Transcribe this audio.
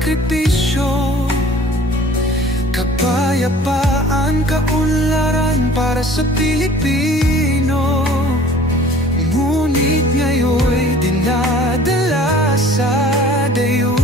sakripisyo, kapayapaan, kaunlaran para sa Pilipino. Ngunit ngayon'y dinadala sa dayo.